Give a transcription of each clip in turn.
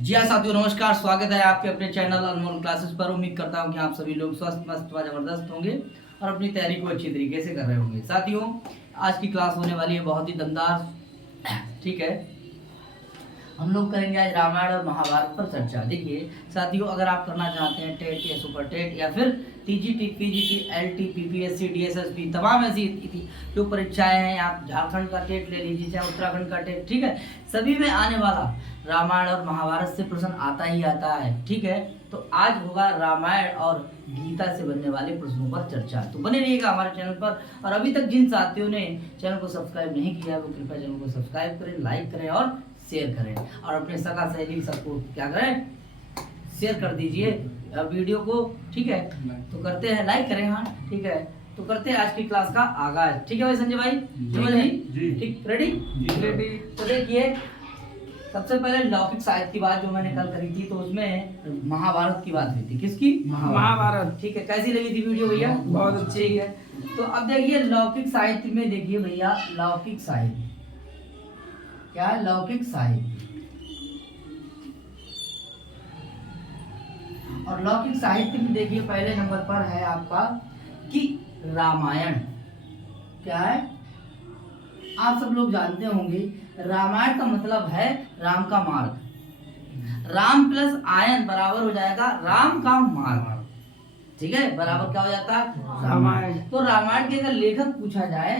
जी हाँ साथियों, नमस्कार। स्वागत है आपके अपने चैनल अनमोल क्लासेस पर। उम्मीद करता हूँ कि आप सभी लोग स्वस्थ मस्त व जबरदस्त होंगे और अपनी तैयारी को अच्छी तरीके से कर रहे होंगे। साथियों, आज की क्लास होने वाली है बहुत ही दमदार। ठीक है, हम लोग करेंगे आज रामायण और महाभारत पर चर्चा। देखिए साथियों, अगर आप करना चाहते हैं टेट या सुपर टेट या फिर TGT, PGT, LT, PPSC, DSSB, तमाम ऐसी जो परीक्षाएं हैं, आप झारखंड का टेट ले लीजिए चाहे उत्तराखंड का टेट, ठीक है, सभी में आने वाला रामायण और महाभारत से प्रश्न आता ही आता है। ठीक है, तो आज होगा रामायण और गीता से बनने वाले प्रश्नों पर चर्चा। तो बने रहिएगा हमारे चैनल पर। और अभी तक जिन साथियों ने चैनल को सब्सक्राइब नहीं किया है वो कृपया चैनल को सब्सक्राइब करें, लाइक करें और शेयर करें, और अपने सगा सहेली सबको क्या करें, शेयर कर दीजिए वीडियो को। ठीक है, तो करते हैं, लाइक करें। हाँ ठीक है, तो करते हैं आज की क्लास का आगाज। ठीक है भाई संजय भाई, जी ठीक, रेडी? तो देखिए, सबसे पहले लौकिक साहित्य की बात जो मैंने कल करी थी, तो उसमें महाभारत की बात हुई थी। किसकी? महाभारत। ठीक है, कैसी लगी थी वीडियो भैया? बहुत अच्छी। ठीक है, तो अब देखिए लौकिक साहित्य में, देखिए भैया लौकिक साहित्य क्या है? लौकिक साहित्य। और लौकिक साहित्य में देखिए पहले नंबर पर है आपका कि रामायण। क्या है? आप सब लोग जानते होंगे रामायण का मतलब है राम का मार्ग। राम प्लस आयन बराबर हो जाएगा राम का मार्ग। ठीक है, बराबर क्या हो जाता है? रामायण। तो रामायण के अगर लेखक पूछा जाए,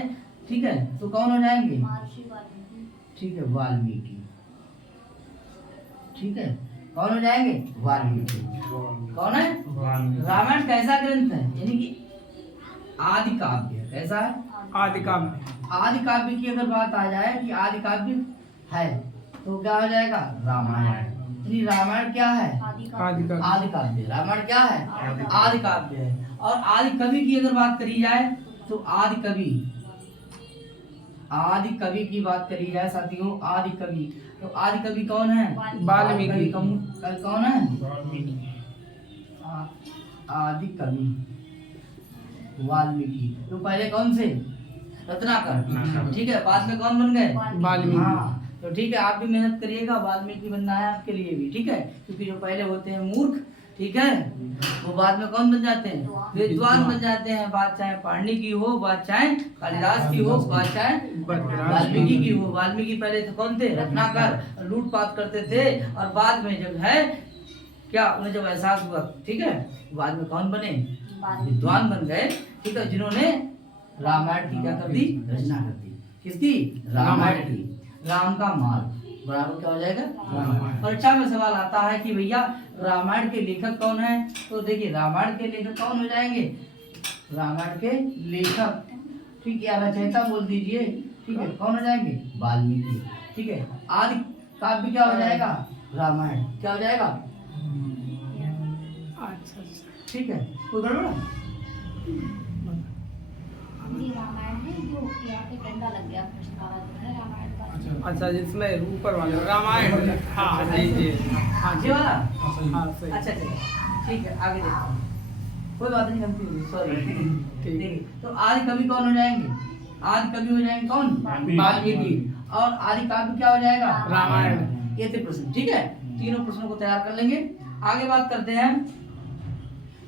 ठीक है, तो कौन हो जाएंगे? ठीक है, वाल्मीकि। ठीक है, कौन हो जाएंगे? वाल्मीकि। कौन है? रामायण कैसा ग्रंथ है? यानी कि आदि काव्य। कैसा है? आदि काव्य। आदि काव्य की अगर बात आ जाए कि आदि काव्य है, तो क्या हो जाएगा? रामायण। यानी रामायण क्या है? आदि काव्य। आदि काव्य। रामायण क्या है? आदि काव्य है। और आदि कवि की अगर बात करी जाए, तो आदि कवि, आदि कवि की बात करी जाए साथियों, आदि कवि, तो आदि कवि कौन है? वाल्मीकि। कौन है? आदि कवि वाल्मीकि। तो पहले कौन से? रत्नाकर। ठीक है, बाद में कौन बन गए? वाल्मीकि। हाँ, तो ठीक है, आप भी मेहनत करिएगा, वाल्मीकि बनना है आपके लिए भी। ठीक है, क्योंकि जो पहले होते हैं मूर्ख, ठीक है, वो बाद में कौन बन जाते हैं? विद्वान बन जाते हैं। बात चाहे पाणिनि की हो, बात चाहे कालिदास की हो, बात चाहे वाल्मीकि की हो। वाल्मीकि पहले तो कौन थे? रत्नाकर, लूटपाट करते थे, और बाद में जब है क्या, उन्हें जब एहसास हुआ, ठीक है, बाद में कौन बने? विद्वान बन गए। ठीक है, जिन्होंने रामायण की क्या कर दी? रचना कर दी। किसकी? रामायण की। राम का मार्ग बराबर क्या हो जाएगा? रामायण। परीक्षा में सवाल आता है कि भैया रामायण के लेखक कौन है? तो देखिए रामायण के लेखक कौन हो जाएंगे? रामायण के लेखक, ठीक है, रचयिता बोल दीजिए। ठीक है, कौन हो जाएंगे? वाल्मीकि। ठीक है, आदि काव्य क्या हो जाएगा? रामायण। क्या हो जाएगा? अच्छा। ठीक है, कोई गड़बड़? रामायण है जो यहाँ पे डंडा लग गया रामायण का। अच्छा, जिसमें ऊपर वाला रामायण। हाँ जी जी। हाँ ये वाला? हाँ सही। अच्छा अच्छा, ठीक है, आगे देखते हैं। कोई बात नहीं, गलती हुई, सॉरी। देखिए, तो आदि कवि कौन हो जाएंगे? आदि कवि हो जाएंगे कौन? वाल्मीकि। और आदि काव्य क्या हो जाएगा? रामायण। ये थे प्रश्न। ठीक है, तीनों प्रश्नों को तैयार कर लेंगे। आगे बात करते हैं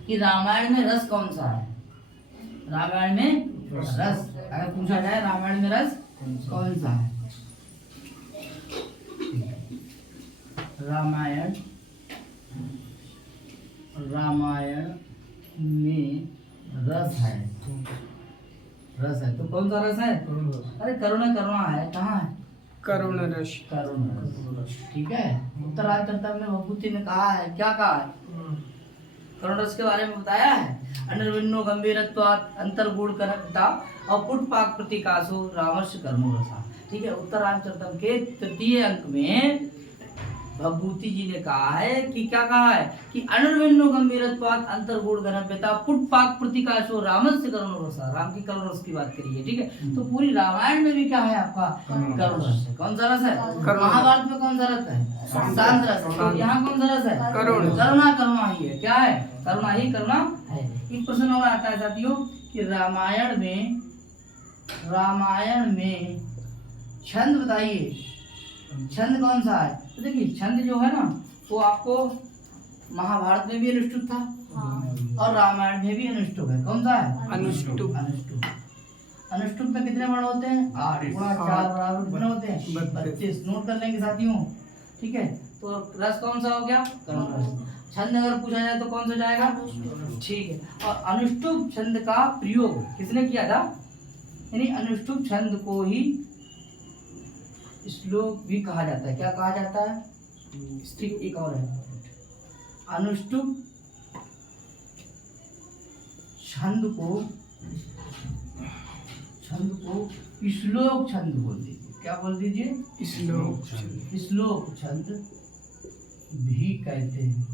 कि रामायण में रस कौन सा है? रामायण में रस अगर पूछा जाए, रामायण में रस कौन सा है? रामायण में रस है। रस है तो कौन सा रस है? अरे करुणा, करुणा है। कहाँ है? करुण रस। करुण रस। ठीक है, उत्तरार्थ में भभूति ने कहा है, क्या कहा है? करुण रस के बारे में बताया है। अनिर्विण्णो गंभीरत्वात् अंतर्गुण करता और पुटपाक प्रतिकासो रामस्य कर्मो रसा। ठीक है, उत्तरांचलतम के तृतीय अंक में भभूति जी ने कहा है कि क्या कहा है कि अनिर्विण्णो गंभीरत्वात् अंतर्गुण गणव्यता पुटपाक प्रतिकासो रामस्य करुण रसा। राम की करुण रस की बात करी है। ठीक है, तो पूरी रामायण में भी क्या है आपका? करुण रस है। कौन सा रस है? महाभारत में कौन सा रस है? शांत रस। तो यहाँ कौन सा रस है? करुण। करुणा, करुणा ही है। क्या है? करुणा ही करुणा है। एक प्रश्न और आता है साथियों कि रामायण में छंद बताइए, छंद कौन सा है? तो देखिए छंद जो है ना, वो आपको महाभारत में भी अनुष्टुप था और रामायण में भी अनुष्टुप है। कौन सा है? अनुष्टुप। अनुष्टुप। अनुष्टुप में कितने वर्ण होते हैं? 8 गुणा 4 बराबर कितने होते हैं? 32। नोट कर लेंगे साथियों, ठीक है। तो रस कौन सा हो गया? कर्ण रस। छंद अगर पूछा जाए तो कौन सा जाएगा? ठीक है। और अनुष्टुप छंद का प्रयोग किसने किया था? यानी अनुष्टुप छंद को ही श्लोक भी कहा जाता है। क्या कहा जाता है? ठीक, एक और है अनुष्टुप छंद को श्लोक छंद बोल दीजिए। क्या बोल दीजिए? श्लोक छंद भी कहते हैं।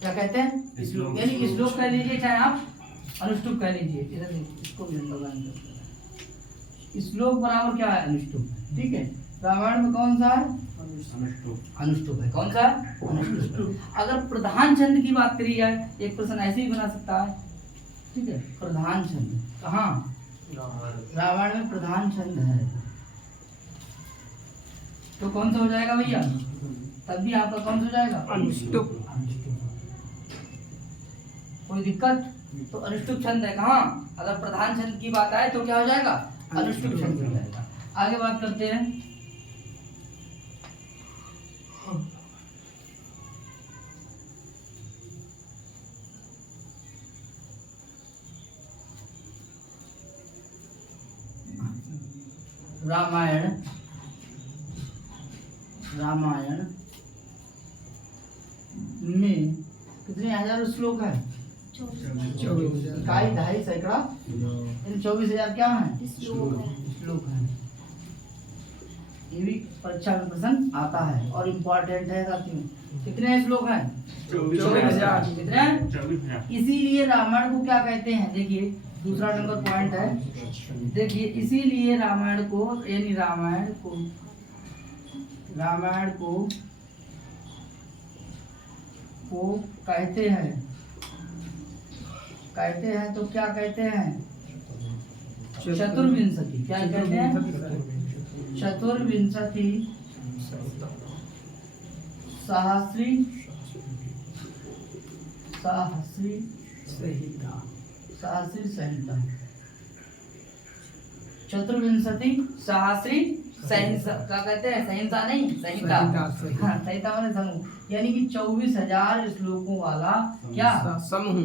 क्या कहते हैं? श्लोक। यानी श्लोक कह लीजिए चाहे आप अनुष्टुप कह लीजिए। इधर इसको भी लगाएं तो श्लोक बराबर क्या है? अनुष्टुप। ठीक है। रामायण में कौन सा है? अनुष्टुप है। कौन सा है? अनुष्टुप। अगर प्रधान छंद की बात करी जाए, एक प्रश्न ऐसे ही बना सकता है, ठीक है। प्रधान छंद कहाँ? रामायण में प्रधान छंद है तो कौन सा हो जाएगा भैया? तब भी आपका कौन सा हो जाएगा? अनुष्टुप। कोई दिक्कत? तो अनुष्टुप छंद है कहाँ? अगर प्रधान छंद की बात आए तो क्या हो जाएगा? अनुष्टुप छंद हो जाएगा। आगे बात करते हैं। रामायण में कितने हजार श्लोक है? 24,000। इकाई, ढाई, सैकड़ा, इन 24,000 क्या है? श्लोक है। ये भी परीक्षा में प्रश्न आता है और इम्पोर्टेंट है साथियों। कितने श्लोक हैं? 24,000। कितने? इसीलिए रामायण को क्या कहते हैं? देखिए दूसरा नंबर पॉइंट है। देखिए इसीलिए रामायण को यानी रामायण को कहते हैं तो क्या कहते हैं? चतुर्विंशति। क्या कहते हैं? चतुर्विंशति सहस्री संहिता। चतुर्विंशति सहस्री संहिता। क्या कहते हैं? संहिता नहीं, संहिता। हाँ, संहिता माने समूह। यानी कि 24,000 श्लोकों वाला क्या? समूह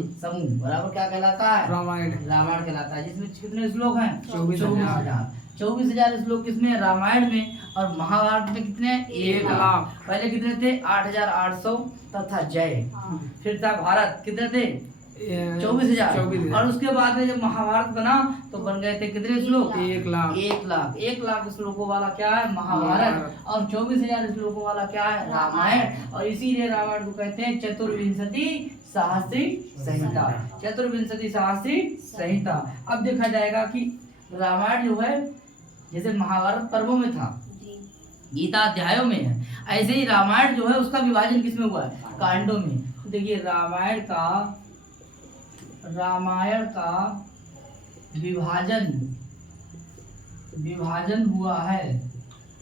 बराबर क्या कहलाता है? रामायण कहलाता है। जिसमें कितने श्लोक हैं? 24,000। 24,000 श्लोक किसमें? रामायण में। और महाभारत में कितने? 1 लाख। पहले कितने थे? 8,800 तथा जय। फिर था भारत, कितने थे? 24,000। और उसके बाद में जब महाभारत बना तो बन गए थे कितने श्लोक? 1 लाख। 1 लाख श्लोकों वाला क्या है? महाभारत। और 24,000 श्लोकों वाला क्या है? रामायण। और इसीलिए रामायण को कहते हैं चतुर्विंशति सहस्री संहिता। चतुर्विंशति सहस्री संहिता। अब देखा जाएगा कि रामायण जो है जैसे महाभारत पर्वों में था, गीता अध्यायों में है, ऐसे ही रामायण जो है उसका विभाजन किसमें हुआ है? कांडों में। तो देखिए रामायण का विभाजन हुआ है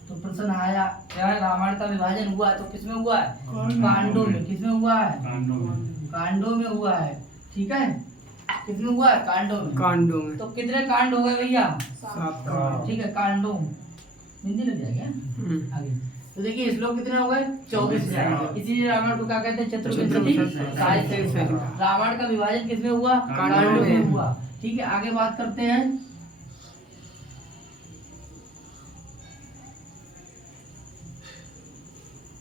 तो प्रश्न आया क्या है? रामायण का विभाजन हुआ है तो किसमें हुआ है? कांडों में। किसमें हुआ है? कांडों में हुआ है। ठीक है, किसमें हुआ है? कांडों में। तो कितने कांड हो गए भैया? 7। ठीक है, कांडों हिंदी लग जाएगा आगे। तो देखिए श्लोक कितने हो गए? 24,000। इसीलिए रामायण को क्या कहते हैं? चतुर्विंशति संहिता। रामायण का विभाजन किसमें हुआ? कांडों में हुआ। ठीक है, आगे बात करते हैं।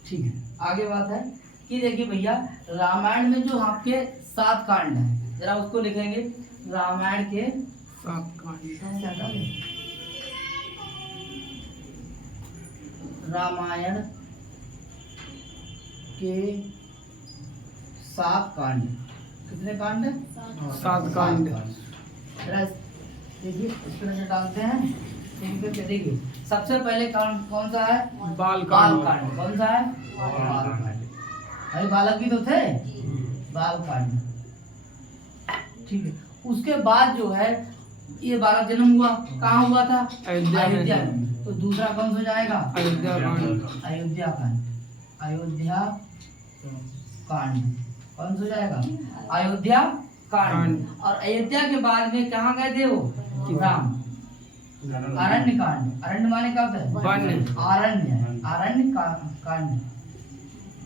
ठीक है, आगे बात है कि देखिए भैया रामायण में जो आपके 7 कांड हैं, जरा उसको लिखेंगे। रामायण के 7 कांड। रामायण के 7 कांड। कितने कांड? 7 कांड। देखिए इस तरह से डालते हैं। देखिए सबसे पहले कांड कौन सा है? बाल कांड। कौन सा है? बाल कांड। अरे बालक भी तो थे। बाल कांड। ठीक है, उसके बाद जो है ये बालक जन्म हुआ। कहाँ हुआ था? अयोध्या में। तो दूसरा कौन सा हो जाएगा? अयोध्या कांड। अयोध्या कांड। अयोध्या कांड कौन सा हो जाएगा? अयोध्या कांड। और अयोध्या के बाद में कहाँ गए थे वो? राम। अरण्य कांड। अरण्य माने क्या होता है? वन। अरण्य। अरण्य कांड,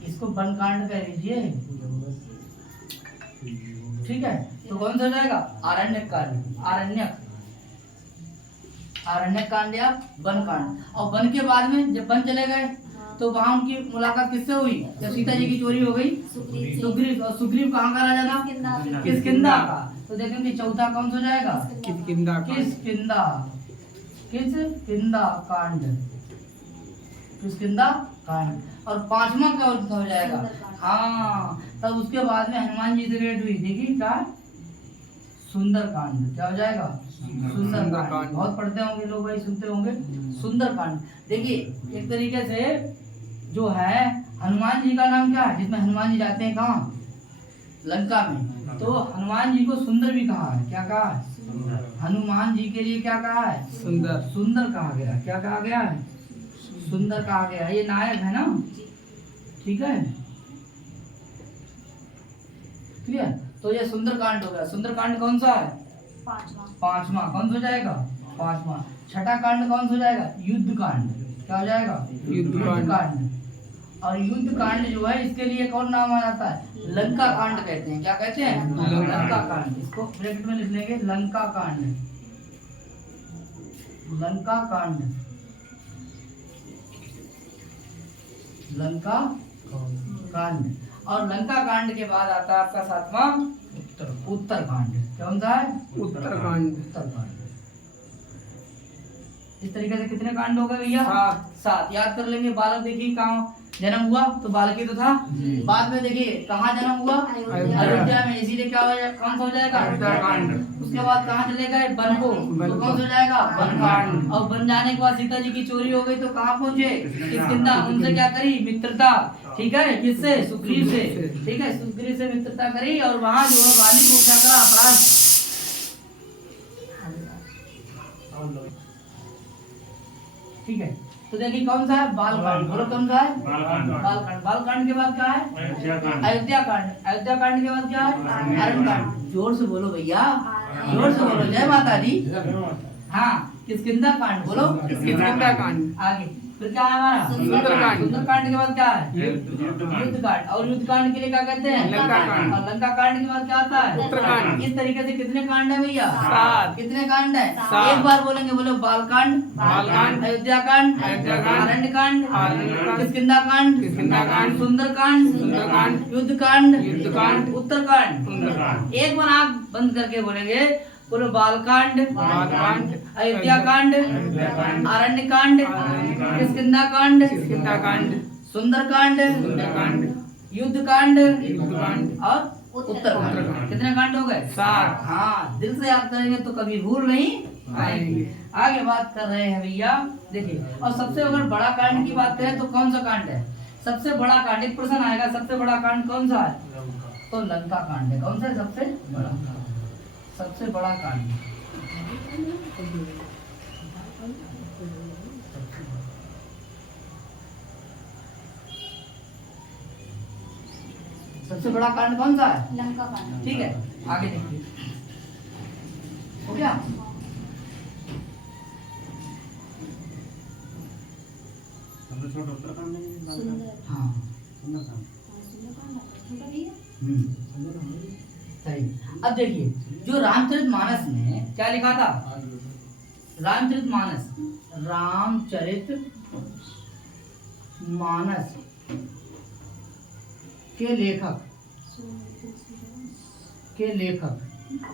इसको वन कांड कह लीजिए, ठीक है। तो कौन सा हो जाएगा? अरण्य कांड। अरण्य कांड या वन कांड। और वन के बाद में जब वन चले गए तो वहां उनकी मुलाकात किससे हुई? जब सीता जी की चोरी हो गई, सुग्रीव। और सुग्रीव कहाँ का राजा था? किष्किंधा का। तो देखेंगे चौथा कौन सा हो जाएगा? किष्किंधा कांड। किष्किंधा कांड। किष्किंधा कांड। और पांचवा कौन सा हो जाएगा? हाँ, तब उसके बाद में हनुमान जी से भेंट हुई, देखिए क्या? सुंदर कांड। क्या हो जाएगा? सुंदर कांड। बहुत पढ़ते होंगे लोग भाई, सुनते होंगे। सुंदर कांड। देखिए एक तरीके से जो है हनुमान जी का नाम क्या है, जिसमें हनुमान जी जाते हैं कहाँ? लंका में। तो हनुमान जी को सुंदर भी कहा है। क्या कहा है? हनुमान जी के लिए क्या कहा है? सुंदर। सुंदर कहा गया। क्या कहा गया है? सुंदर कहा गया। ये नायक है ना, ठीक है, क्लियर। तो ये सुंदर कांड हो गया। सुंदर कांड कौन सा है? पांचवा कौन सा हो जाएगा? पांचवा। छठा कांड कौन सा हो जाएगा? युद्ध कांड। क्या हो जाएगा? युद्ध कांड। और युद्ध कांड जो है इसके लिए कौन नाम आ जाता है? लंका कांड कहते हैं। क्या कहते हैं? लंका कांड। इसको ब्रैकेट में लिख लेंगे, लंका कांड। लंका कांड। लंका कांड। और लंका कांड के बाद आता है आपका सातवां उत्तरकांड। कौन सा है? उत्तरकांड। उत्तरकांड। इस तरीके से कितने कांड हो गए भैया? 7। याद कर लेंगे। बालक देखिए कहाँ जन्म हुआ? तो बालक ही तो था। बाद में देखिए कहाँ जन्म हुआ? अयोध्या में। इसीलिए क्या हो जाएगा? कौन सा हो जाएगा? उत्तरकांड। उसके बाद कहाँ चले गए? वन को। तो कौन सा हो जाएगा? वन कांड। और वन जाने के बाद सीता जी की चोरी हो गई तो कहाँ पहुंचे? किष्किंधा। उनसे क्या करी? मित्रता, ठीक है। किससे? सुग्रीव से, ठीक है। सुग्रीव से मित्रता करी और वहां जो है वाली को क्या करा? अपराध। ठीक है। तो देखिए कौन सा है? बालकांड। बोलो कौन सा है? बालकांड। बालकांड के बाद क्या है? अयोध्या कांड। अयोध्या कांड के बाद क्या है? अरण्य कांड। जोर से बोलो भैया, जोर से बोलो। जय माता दी। हाँ, किष्किंधा कांड। बोलो किष्किंधा कांड। आगे फिर क्या है हमारा? सुंदरकांड। सुंदरकांड के बाद क्या है? युद्ध कांड। और युद्ध कांड के लिए क्या कहते हैं? लंका कांड। और लंका कांड के बाद क्या आता है? उत्तरकांड। इस तरीके से कितने कांड है भैया? 7। कितने कांड है? 7। एक बार बोलेंगे, बोलो। बालकांड, बालकांड, अयोध्या कांड, अयोध्या कांड, अरण्य कांड, अरण्य कांड, किष्किंधा कांड, किष्किंधा कांड, सुंदरकांड, सुंदरकांड, युद्ध कांड, युद्धकांड, उत्तरकांड। उत्तरकांड। एक बार आंख बंद करके बोलेंगे, बोलो। बालकांड, बालकांड, अयोध्या कांड, अयोध्याकांड, अरण्य कांड, अरण्य कांड, किष्किंधा कांड, किष्किंधा कांड, सुंदरकांड, सुंदरकांड, युद्ध कांड युद्धकांड और उत्तरकांड। उत्तरकांड। कितने कांड हो गए? 7। हाँ, दिल से याद करेंगे तो कभी भूल नहीं आएंगे। आगे बात कर रहे हैं भैया, देखिए। और सबसे अगर बड़ा कांड की बात करें तो कौन सा कांड है? सबसे बड़ा कांड। एक प्रश्न आएगा, सबसे बड़ा कांड कौन सा है? तो लंका कांड है। कौन सा है सबसे बड़ा? सबसे बड़ा कांड। सबसे बड़ा कांड कौन सा है? लंका कांड। ठीक है, आगे देखिए। हो गया? सुंदर। हाँ, सुंदरकांड छोटा भैया। सही। अब देखिए, जो रामचरितमानस ने क्या लिखा था? रामचरितमानस। रामचरितमानस के लेखक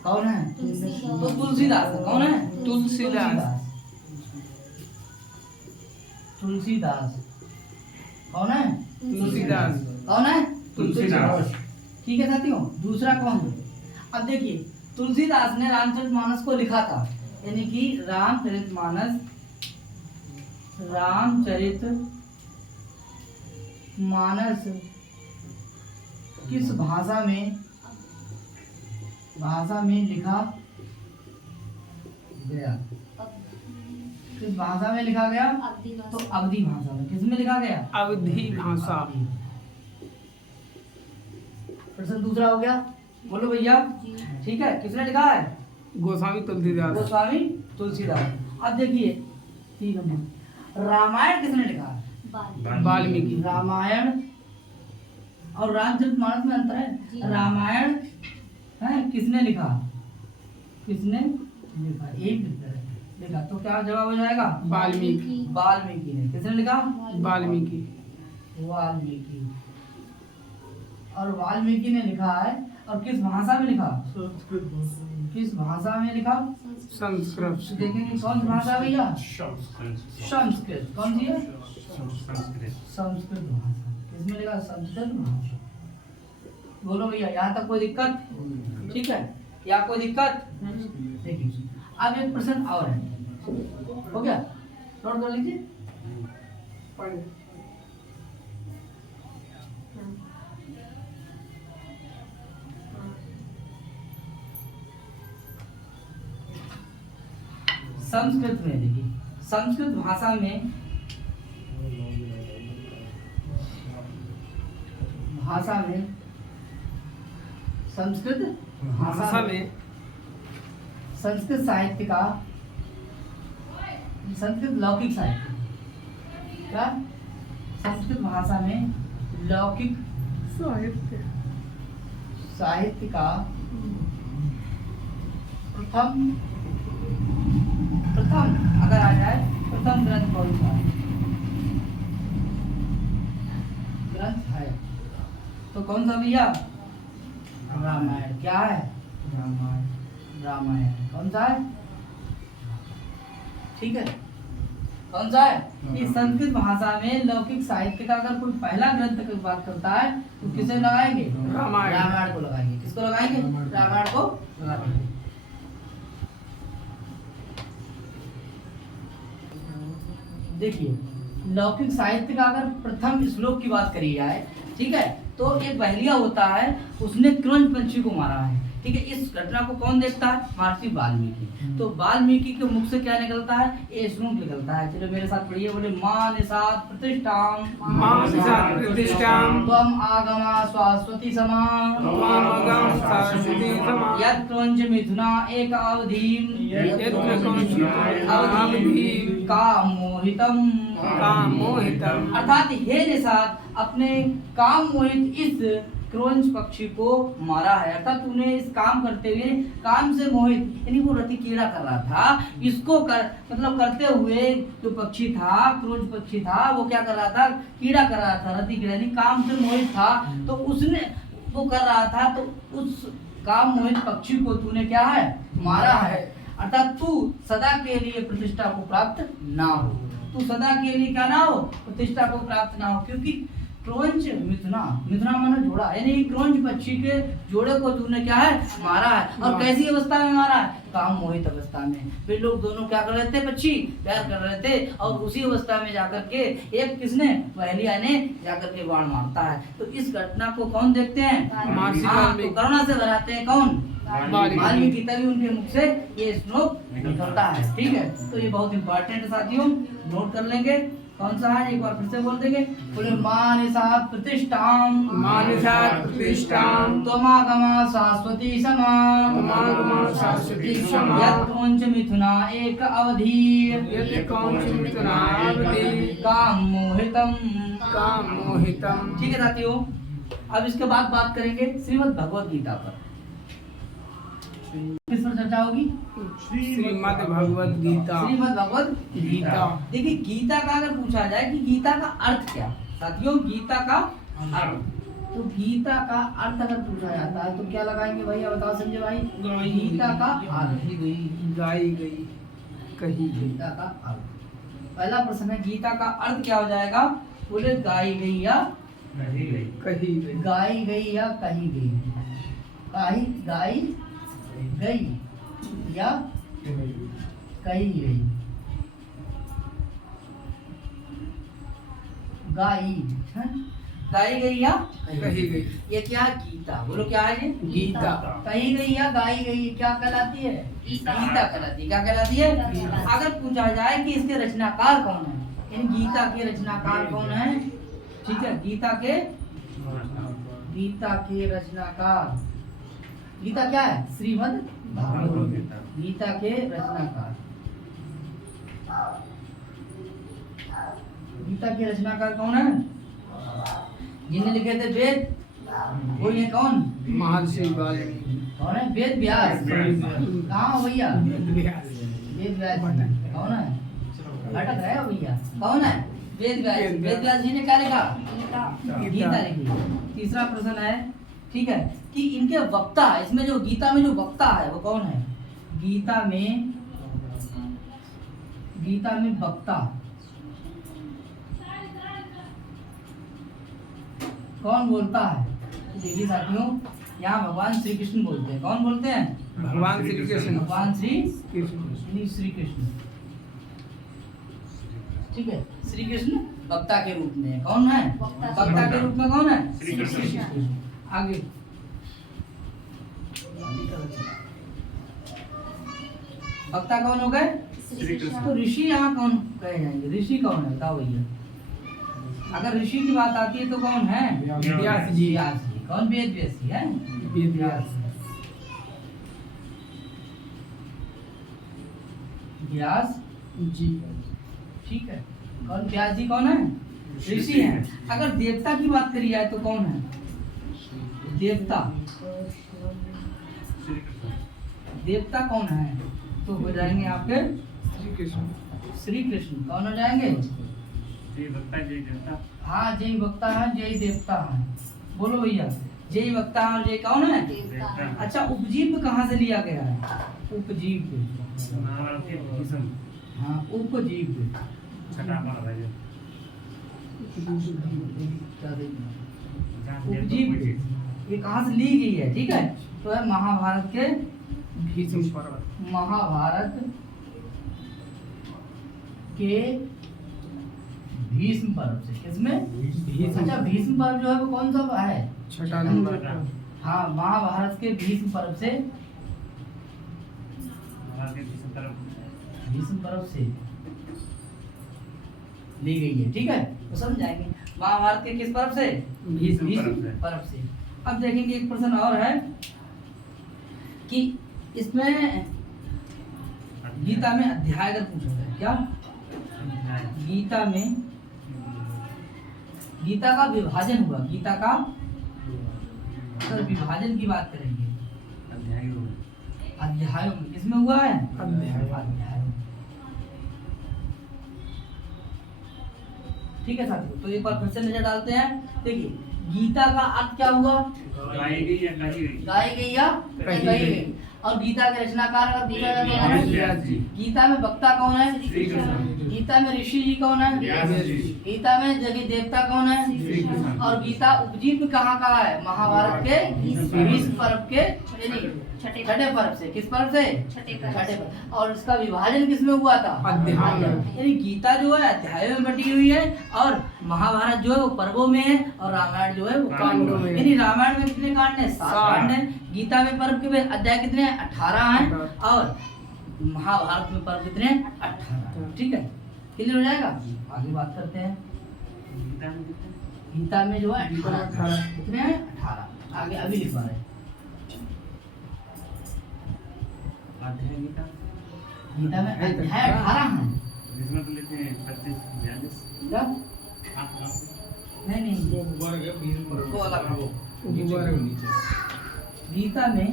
कौन है? तो तुलसीदास। कौन है? तुलसीदास। तुलसीदास। कौन है? तुलसीदास। कौन है? तुलसीदास। ठीक है साथियों। दूसरा कौन है? अब देखिए, तुलसीदास ने रामचरितमानस को लिखा था, यानी कि रामचरितमानस किस भाषा में लिखा गया? किस भाषा में लिखा गया? अवधि तो भाषा। अवधि भाषा में। किस में लिखा गया? अवधि भाषा। प्रश्न दूसरा हो गया, बोलो भैया। जी। ठीक है, किसने लिखा है? गोस्वामी तुलसीदास। गोस्वामी तुलसीदास। अब देखिए 3 नंबर, रामायण किसने लिखा है? वाल्मीकि। रामायण और रामचरितमानस में अंतर जी। है। रामायण है किसने लिखा? किसने लिखा? एक लिखा, तो क्या जवाब हो जाएगा? वाल्मीकि। वाल्मीकि ने। किसने लिखा? वाल्मीकि। वाल्मीकि। और वाल्मीकि ने लिखा है, और किस भाषा में लिखा? किस भाषा में लिखा? संस्कृत। तो देखेंगे कौन सी भाषा है भैया? संस्कृत। कौन सी है? संस्कृत भाषा। किसमें लिखा? संस्कृत भाषा। बोलो भैया, यहाँ तक कोई दिक्कत? ठीक है, या कोई दिक्कत? देखिए अब एक प्रश्न और है, हो गया? नोट कर लीजिए। संस्कृत में देखिए, संस्कृत भाषा में संस्कृत भाषा में संस्कृत साहित्य का, संस्कृत लौकिक साहित्य क्या? संस्कृत भाषा में लौकिक साहित्य का प्रथम अगर आ जाए, प्रथम ग्रंथ कौन सा ग्रंथ है? तो कौन सा भैया? रामायण। क्या है? रामायण। कौन सा है? ठीक है, कौन सा है? इस संस्कृत भाषा में लौकिक साहित्य का अगर कोई पहला ग्रंथ की बात करता है तो किसे लगाएंगे? रामायण को लगाएंगे। किसको लगाएंगे? रामायण को लगाएंगे। देखिए, लौकिक साहित्य का अगर प्रथम श्लोक की बात करी जाए, ठीक है, तो एक बहेलिया होता है, उसने क्रंच पंछी को मारा है। ठीक है, इस घटना को कौन देखता है? महर्षि वाल्मीकि। तो वाल्मीकि के मुख से क्या निकलता है? ये श्लोक निकलता है। चलो मेरे साथ पढ़िए, बोले मां निषाद प्रतिष्ठाम त्वम आगमा शाश्वती समा यत् क्रंच मिथुना एक अवधीम काम मोहितम। अर्थात हे निषाद, अपने काम मोहित इस क्रोंच पक्षी को मारा है। अर्थात तूने इस काम करते हुए, काम से मोहित यानी वो रति कीड़ा कर रहा था, इसको मतलब करते हुए जो पक्षी था, क्रोंच पक्षी था, वो क्या कर रहा था? कीड़ा कर रहा था, रति कीड़ा यानी काम से मोहित था, तो उसने वो कर रहा था, तो उस काम मोहित पक्षी को तूने क्या है? मारा है। अर्थात तू सदा के लिए प्रतिष्ठा को प्राप्त ना हो, तू सदा के लिए क्या ना हो? प्रतिष्ठा को प्राप्त ना हो, क्योंकि क्रोंच मिथुना माना जोड़ा, यानी क्रोंच पक्षी के जोड़े को तूने क्या है? मारा है। और कैसी अवस्था में मारा है? काम मोहित अवस्था में। फिर लोग दोनों क्या कर रहे थे? पक्षी प्यार कर रहे थे, और उसी अवस्था में जाकर के एक किसने? बहेलिया ने जाकर के बाण मारता है। तो इस घटना को कौन देखते हैं? तो करुणा से भराते हैं कौन? वाल्मीकि। तभी उनके मुख से ये श्लोक निकलता है। ठीक है, तो ये बहुत इंपॉर्टेंट है साथियों, नोट कर लेंगे। कौन सा है? एक बार फिर से बोल देंगे, बोले मानिषाद प्रतिष्ठाम त्वमागमा शाश्वती समा यत् क्रंच मिथुना एक अवधि काम मोहितम। ठीक है साथियों, अब इसके बाद बात करेंगे श्रीमद् भगवद गीता पर। किस पर चर्चा होगी? श्रीमद् भगवद गीता। श्रीमद् भगवद गीता। देखिए, गीता का अगर पूछा जाए कि गीता का अर्थ क्या? साथियों, गीता का अर्थ, तो गीता का अर्थ अगर पूछा जाता है तो क्या लगाएंगे भैया? बताओ संजय भाई। गीता का अर्थ गाई गई, कही गई। गीता का अर्थ, पहला प्रश्न है, गीता का अर्थ क्या हो जाएगा? बोले गाई गई या कही गई। गाई गई या कही गई। गाई गई या कही गई। गाई है, गाई गई या कही गई। ये क्या है? गीता। बोलो क्या है ये? गीता। कही गई या गाई गई क्या कहलाती है? गीता। गीता कहलाती है। क्या कहलाती है? गीता। अगर पूछा जाए कि इसके रचनाकार कौन है, इन गीता के रचनाकार कौन है, ठीक है, गीता के रचनाकार, गीता क्या है? श्रीमद् भागवत गीता के रचनाकार, गीता के रचनाकार कौन है? जिन्हें लिखे थे वेद, वो ये कौन? महर्षि वाल्मीकि। कौन है? वेद व्यास। कहाँ हो भैया? वेद व्यास कौन है? भटक रहे हो भैया। कौन है? वेद व्यास। वेद व्यास जी ने क्या लिखा? गीता लिखी। तीसरा प्रश्न है, ठीक है, कि इनके वक्ता, इसमें जो गीता में जो वक्ता है वो कौन है? गीता में वक्ता कौन बोलता है? तो देखिए साथियों, यहाँ भगवान श्री कृष्ण बोलते हैं। कौन बोलते हैं? भगवान श्री कृष्ण। भगवान श्री कृष्ण। कृष्ण, ठीक है। श्री कृष्ण वक्ता के रूप में कौन है? वक्ता के रूप में कौन है? श्री कृष्ण। आगे वक्ता कौन हो गए? तो ऋषि यहाँ कौन कहे जाएंगे? ऋषि कौन है बताओ भैया? अगर ऋषि की बात आती है तो कौन है? व्यास जी। व्यास जी। कौन? वेद व्यासी है। वेद व्यास। व्यास जी। ठीक है। कौन? व्यास जी कौन है? ऋषि हैं। अगर देवता की बात करी जाए तो कौन है? देवता। देवता कौन है? तो हो जाएंगे आपके श्री कृष्ण। श्री कृष्ण। कौन हो जाएंगे? हाँ, जय वक्ता है, जय देवता है। बोलो भैया, जय वक्ता और जय कौन है? देवता। अच्छा, उपजीव कहाँ से लिया गया है? उपजीव, हाँ उपजीव, उपजीव ये कहाँ से ली गई है? ठीक है, तो है महाभारत के भीष्म पर्व। महाभारत के भीष्म पर्व से। किसमें? भीष्म। अच्छा, भीष्म पर्व जो है वो कौन सा है? छठा नंबर। हाँ, महाभारत के भीष्म पर्व से, भीष्म पर्व से ली गई है। ठीक है, तो समझ जाएंगे महाभारत के किस पर्व से? भीष्म पर्व से। अब देखेंगे एक प्रश्न और है कि इसमें गीता में अध्याय अगर पूछा जाए, क्या गीता में, गीता का विभाजन हुआ, गीता का अगर विभाजन की बात करेंगे अध्यायों में, किसमें हुआ है? अध्याय। ठीक है साथियों, तो एक बार फिर से नजर डालते हैं। देखिए, गीता का अर्थ क्या हुआ? गाई गई या कही गई। और गीता के रचनाकार अगर पूछा जाए तो कौन है? गीता में वक्ता कौन है? गीता में ऋषि जी कौन है? गीता में जगह देवता कौन है? और गीता उपजीव कहाँ का है? महाभारत के भीष्म पर्व के छठे पर्व से। किस पर्व से? छठे पर्व। और इसका विभाजन किसमें हुआ था? अध्याय। यानी गीता जो है अध्यायों में बटी हुई है, और महाभारत जो है वो पर्वों में है, और रामायण जो है वो कांडों में। यानी रामायण में कितने कांड हैं? 7 कांड हैं। गीता में पर्व के अध्याय कितने हैं? 18 हैं। और महाभारत में पर्व कितने हैं? 18। ठीक है, क्लियर हो जाएगा। आगे बात करते हैं। गीता में जो है 18 कितने हैं? 18। आगे अभी लिखवा रहे हैं। गीता में अध्याय 18 हैं। क्या? नहीं, वो अलग है। गीता में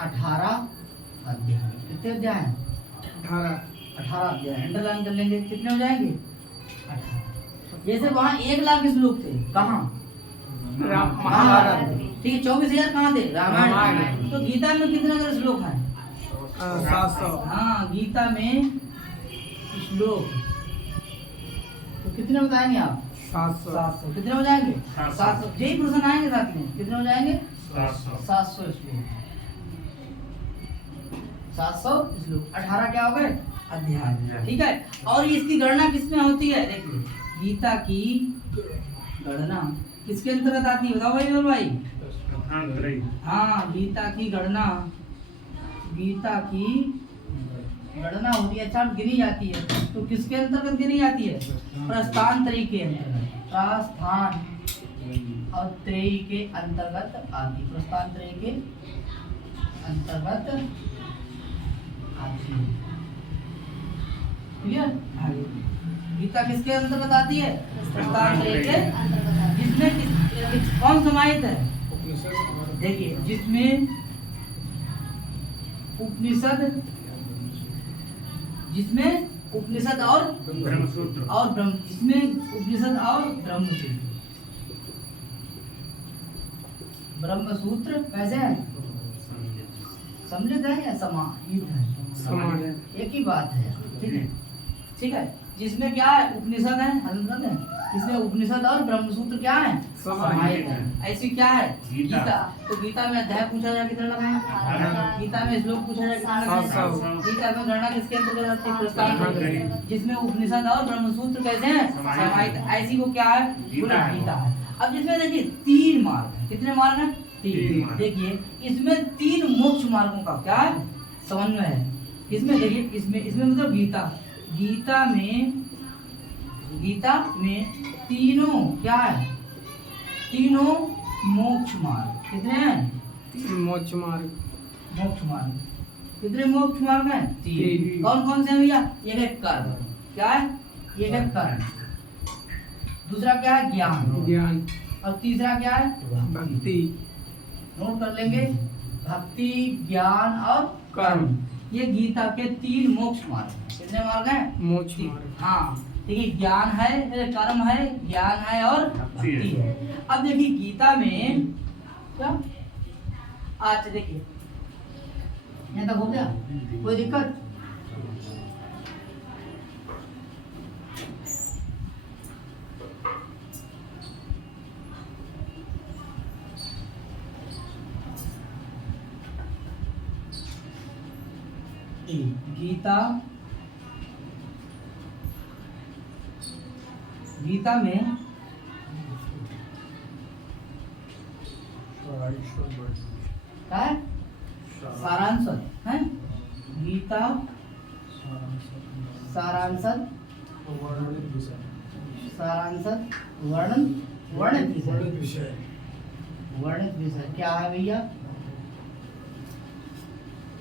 18 अध्याय। कितने अध्याय हैं? 18 अध्याय। अंडरलाइन कर लेंगे, कितने हो जाएंगे? 18। जैसे वहाँ 1 लाख श्लोक थे, कहाँ? महाभारत। ठीक है, 24,000 कहाँ थे? रामायण। तो गीता में कितने अगर श्लोक हैं? 700। हाँ, गीता में श्लोक तो कितने बताएंगे आप? 700। कितने हो जाएंगे? 700। यही प्रश्न आएंगे साथ में, कितने हो जाएंगे? 700 श्लोक। 700 श्लोक। 18 क्या हो गए? अध्याय। ठीक है, और इसकी गणना किसमें होती है? देखिए, गीता की गणना किसके अंतर्गत आती है? बताओ भाई और भाई। हाँ, गीता की गणना होती है, अच्छा गिनी जाती है, तो किसके अंतर्गत गिनी जाती है? प्रस्थान त्रयी के अंतर्गत, प्रस्थान और त्रयी के अंतर्गत आती है, प्रस्थान त्रयी के अंतर्गत आती है। क्लियर? गीता किसके अंतर्गत आती है? प्रस्थान त्रयी के, जिसमें कौन समाहित है? देखिए, जिसमें उपनिषद और ब्रह्म, जिसमें उपनिषद और ब्रह्मसूत्र कैसे है? सम्मिलित है या समाहित है? एक ही बात है। ठीक है, ठीक है, जिसमें क्या है? उपनिषद है, इसमें उपनिषद और ब्रह्मसूत्र क्या है? समाहित है। ऐसी क्या है? गीता। तो गीता में अध्याय पूछा जाए कितना लगाए? गीता में श्लोक पूछा जाए कितना लगाए? गीता में गणना किसके अंतर्गत आती है? प्रस्थान, जिसमें उपनिषद और ब्रह्मसूत्र कैसे हैं? समाहित। ऐसी वो क्या है? गीता है। अब जिसमें देखिए 3 मार्ग है। कितने मार्ग हैं? 3। देखिए, इसमें 3 मोक्ष मार्गों का क्या है? समन्वय है। इसमें देखिए, इसमें मतलब गीता में तीनों क्या है? तीनों मोक्ष मार्ग। कितने हैं? मोक्ष मार्ग कितने मोक्ष मार्ग हैं? 3। कौन कौन से हैं भैया? एक है कर्म, क्या है? एक है कर्म, दूसरा क्या है? ज्ञान, और तीसरा क्या है? भक्ति। नोट कर लेंगे, भक्ति, ज्ञान और कर्म। ये गीता के 3 मोक्ष मार्ग हैं। कितने मार्ग हैं? मोक्ष मार्ग। हाँ, देखिए, ज्ञान है, कर्म है, ज्ञान है और भक्ति है। अब देखिए गीता में क्या, अच्छा देखिए यहाँ तक हो गया, कोई दिक्कत? गीता में क्या है? सारांश है। गीता सारांश वर्णित विषय क्या है भैया?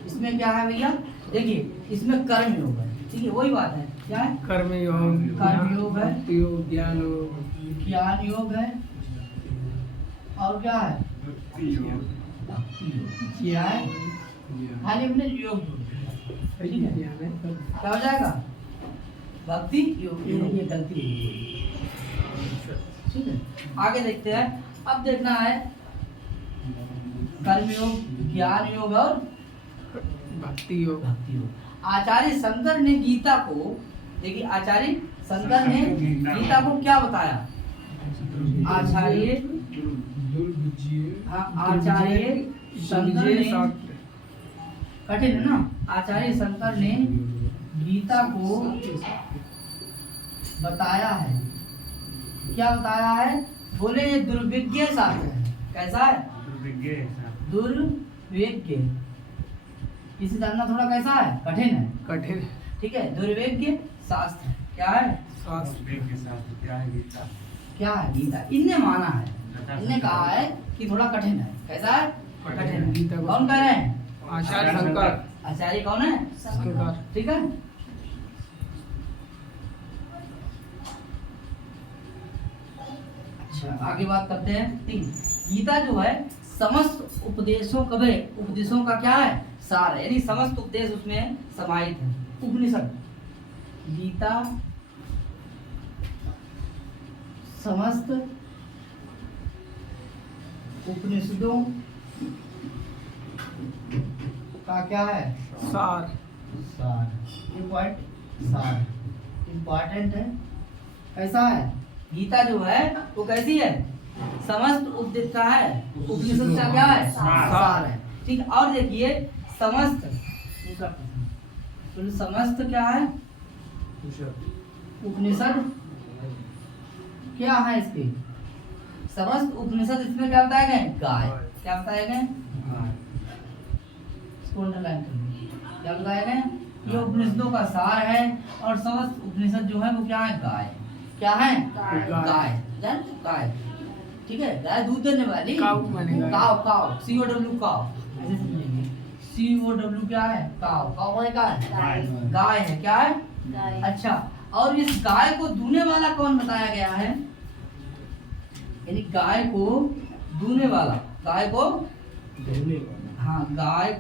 इसमें क्या है भैया? देखिए, इसमें कर्म योग है। ठीक है, वही बात है। क्या है? कर्म योग है, भक्ति योग, ज्ञान योग है, और क्या है? भक्ति योग। क्या है? खाली अपने योग ठीक है, क्या हो जाएगा? भक्ति योग। ये गलती है। ठीक है, आगे देखते हैं। अब देखना है कर्म योग, ज्ञान योग और भक्ति योग। आचार्य शंकर ने गीता को, देखिए आचार्य शंकर ने गीता को क्या बताया? आचार्य शंकर ने, कठिन है ना? आचार्य शंकर ने गीता को बताया है, क्या बताया है? बोले ये दुर्विज्ञ शास्त्र है। कैसा है? दुर्विज्ञ। इसे जानना थोड़ा कैसा है? कठिन है। ठीक है, दुर्विज्ञ शास्त्र क्या है? क्या है गीता? इनने माना है, इनने कहा है कि थोड़ा कठिन है। कैसा है? कठिन है। कौन कह रहे हैं? आचार्य शंकर। आचार्य कौन है? शंकर। ठीक है, अच्छा आगे बात करते हैं। गीता जो है समस्त उपदेशों का क्या है? सार है, यानी समस्त उपदेश उसमें समाहित है। उपनिषद, गीता समस्त उपनिषदों का क्या है? सार। इम्पोर्टेंट है। कैसा है? गीता जो है वो कैसी है? समस्त उपदेश का है, उपनिषद का क्या है? सार है। ठीक है, और देखिए समस्त, दूसरा प्रश्न, तो समस्त क्या है? उपनिषद क्या है इसके? समस्त उपनिषद इसमें क्या बताया गया? गाय। क्या बताया गया? इसको अंडरलाइन कर लीजिए। क्या बताया गया? ये उपनिषदों का सार है और समस्त उपनिषद जो है वो क्या है? गाय। क्या है? गाय। गाय, ठीक है। गाय दूध देने वाली। काऊ बनेगा। काऊ, काऊ, COW काऊ, ऐसे समझेंगे। COW क्या है? काऊ। काऊ है क्या है? गाय है। क्या है? गाय। अच्छा, और इस गाय को दूने वाला कौन बताया गया है? यानी गाय को दूने वाला, गाय को, हाँ, गाय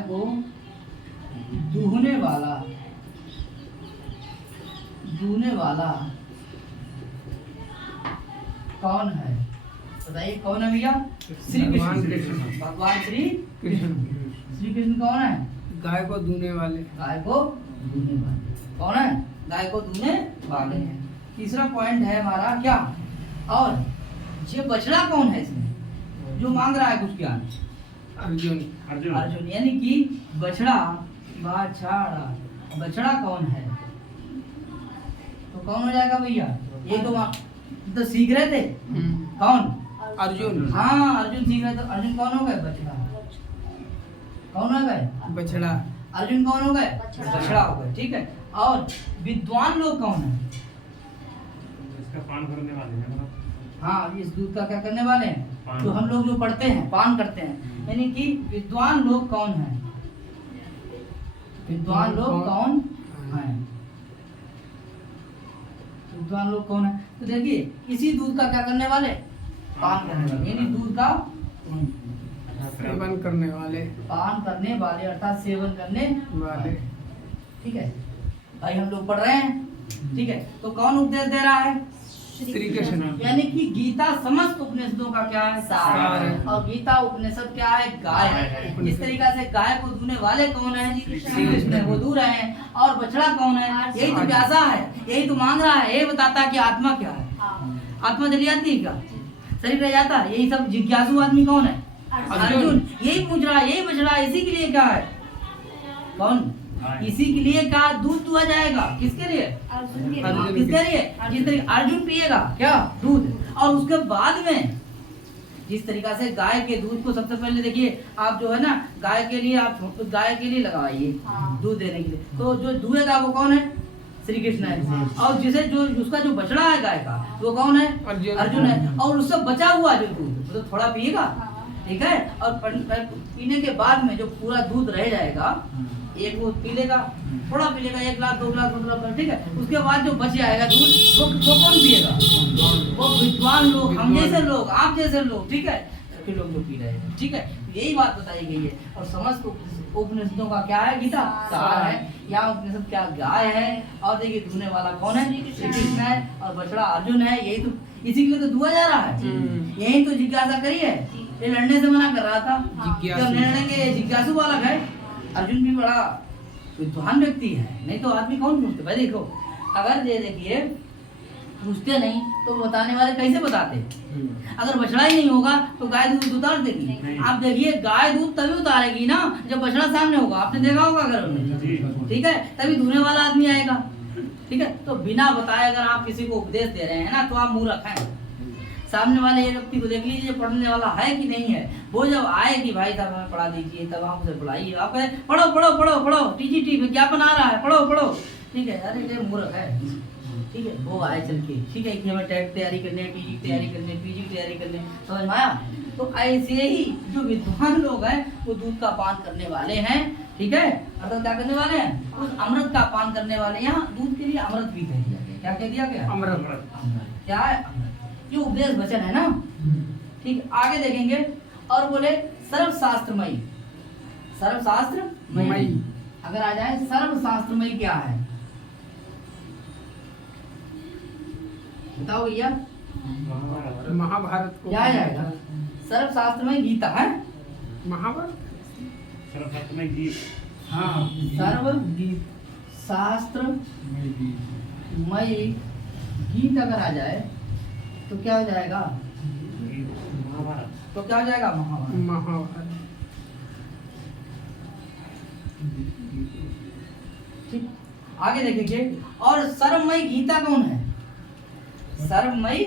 को दूहने वाला, दूहने वाला कौन है? बताइए कौन है भैया? श्री भगवान कृष्ण। कृष्ण। भगवान श्री कृष्ण। श्री कृष्ण कौन है? गाय को दूने वाले। गाय को दूहने वाले कौन है? गाय को दूहने वाले हैं। तीसरा पॉइंट है हमारा क्या? और ये बछड़ा कौन है इसमें जो मांग रहा है कुछ ज्ञान? अर्जुन। अर्जुन, यानी कि बछड़ा, बछड़ा कौन है? तो कौन हो जाएगा भैया? ये तो सीख रहे थे। कौन? अर्जुन। हाँ, अर्जुन सीख रहे थे। अर्जुन कौन हो गए? बछड़ा। कौन हो गए? बछड़ा। अर्जुन कौन हो गए? बछड़ा। बछड़ा हो गए, ठीक है। और विद्वान लोग कौन है? इसका पान करने वाले हैं मतलब। हाँ, इस दूध का क्या करने वाले हैं? पान। तो हम लोग जो पढ़ते हैं, पान करते हैं। यानी कि विद्वान लोग कौन है? विद्वान लोग कौन हैं? विद्वान लोग कौन है? तो देखिए, इसी दूध का क्या करने वाले? पान करने वाले, यानी दूध का सेवन करने वाले। पान करने वाले अर्थात सेवन करने वाले। ठीक है भाई, हम लोग पढ़ रहे हैं, ठीक है। तो कौन उपदेश दे रहा है? श्री कृष्ण। यानी कि गीता समस्त उपनिषदों का क्या है? सार सार है। है। और गीता उपनिषद क्या है? गाय है। जिस तरीका से गाय को दूने वाले कौन है? श्री कृष्ण है, वो दूर है। और बछड़ा कौन है? यही तो प्यासा है, यही तो मांग रहा है। ये बताता है कि आत्मा क्या है। आत्मा चली जाती है क्या? शरीर रह जाता है। यही सब जिज्ञासु आदमी कौन है? अर्जुन। यही पूछ रहा है, यही बछड़ा। इसी के लिए क्या है? कौन? इसी के लिए क्या दूध दुआ जाएगा? किसके लिए? अर्जुन के अर्जुन। किसके लिए? जिस तरीके अर्जुन पिएगा क्या दूध, और उसके बाद में जिस तरीका से गाय के दूध को सबसे पहले देखिए, आप जो है ना गाय के लिए, आप गाय के लिए लगाइए दूध देने के लिए, तो जो दुहेगा वो कौन है? श्री कृष्ण है। और जिसे जो उसका जो बछड़ा है गाय का, वो कौन है? अर्जुन। अर्जुन है। और उससे बचा हुआ जो दूध तो थोड़ा पिएगा, ठीक है। और पीने के बाद में जो पूरा दूध रह जाएगा, एक वो पी लेगा, थोड़ा पी लेगा, 1 ग्लास 2 ग्लास मतलब, ठीक है। उसके बाद जो बच जाएगा दूध, वो कौन पिएगा? वो विद्वान लोग, हम जैसे लोग, आप जैसे लोग, ठीक है, सभी लोग जो पी रहे हैं, ठीक है। यही बात बताई गई है। और समस्त उपनिषदों का क्या है? गीता सार है। यहाँ उपनिषद क्या? गाय है। और देखिए दूने वाला कौन है? श्री कृष्ण है। और बछड़ा अर्जुन है। यही तो, इसी के लिए तो दुआ जा रहा है। यही तो जिज्ञासा करी है। ये लड़ने से मना कर रहा था। जिज्ञासु। जब लड़ने के जिज्ञासु बालक है। अर्जुन भी बड़ा विद्वान व्यक्ति है, नहीं तो आदमी कौन पूछते? भाई देखो, अगर ये देखिए पूछते नहीं तो बताने वाले कैसे बताते? अगर बछड़ा ही नहीं होगा तो गाय दूध उतार देगी। आप देखिए, गाय दूध तभी उतारेगी ना जब बछड़ा सामने होगा। आपने देखा होगा घर में, ठीक है, तभी दूने वाला आदमी आएगा, ठीक है। तो बिना बताए अगर आप किसी को उपदेश दे रहे हैं ना, तो आप मूर्ख हैं। सामने वाले ये व्यक्ति को देख लीजिए, पढ़ने वाला है कि नहीं है। वो जब आए कि भाई साहब हमें पढ़ा दीजिए, तब आप उसे पढ़ाइए। आप कहें पढ़ो पढ़ो पढ़ो पढ़ो, TGT विज्ञापन आ रहा है, पढ़ो पढ़ो, ठीक है। अरे ये मूर्ख है, ठीक है। वो आए चल के, ठीक है, कि हमें टेट तैयारी करनी है, TG की तैयारी करनी है, PG की तैयारी करनी है, समझ में आया? तो ऐसे ही जो विद्वान लोग हैं वो दूध का पान करने वाले हैं, ठीक है। अर्थात क्या करने वाले हैं? उस अमृत का पान करने वाले। यहाँ दूध के लिए अमृत भी कह दिया गया। क्या कह दिया गया? अमृत। क्या है? अमृत। ये उपदेश वचन है ना, ठीक। आगे देखेंगे और बोले सर्वशास्त्रमयी। सर्वशास्त्रमयी अगर आ जाए, सर्वशास्त्रमयी क्या है? बताओ भैया, महाभारत को क्या आ जाएगा? सर्वशास्त्रमयी गीता है। महाभारत। सर्वशास्त्र में गीत। हाँ, सर्व शास्त्र मई गीत अगर आ जाए तो क्या हो जाएगा? महाभारत। तो क्या हो जाएगा? महाभारत। महाभारत। ठीक, आगे देखेंगे। और सर्वमयी गीता कौन है? सर्वमयी,